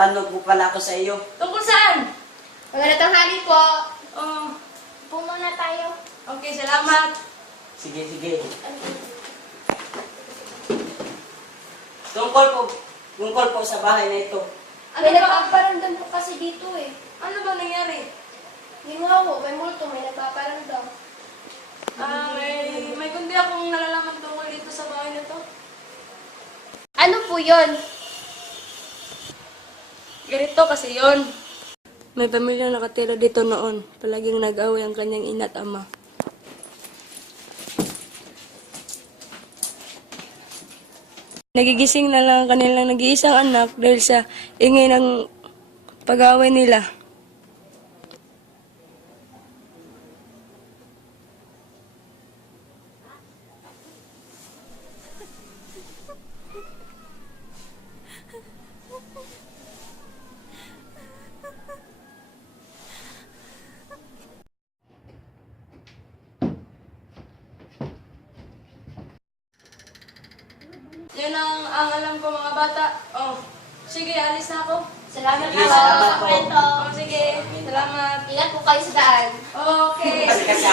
magtatanong po pala ako sa iyo. Tungkol saan? Magandang tanghali po. Oh, Upo muna tayo. okay, salamat. Sige, sige. Tungkol po sa bahay na ito. Ano May ba? nagpaparamdam po kasi dito eh. Ano ba nangyari? Yung nga po, may multo, may nagpaparamdam. May kundi akong nalalaman tungkol dito sa bahay na to. Ano po yun? Ganito kasi yon. May pamilya nakatira dito noon. Palaging nag-away ang kanyang ina't ama. Nagigising na lang ang kanilang nag-iisang anak dahil sa ingay ng pag-away nila. Yun ang alam ko mga bata. Oh, sige, alis na ako. Salamat Sige, salamat po. Kwento. Oh, sige, salamat. Ingat po kayo sa daan. Okay. Kasi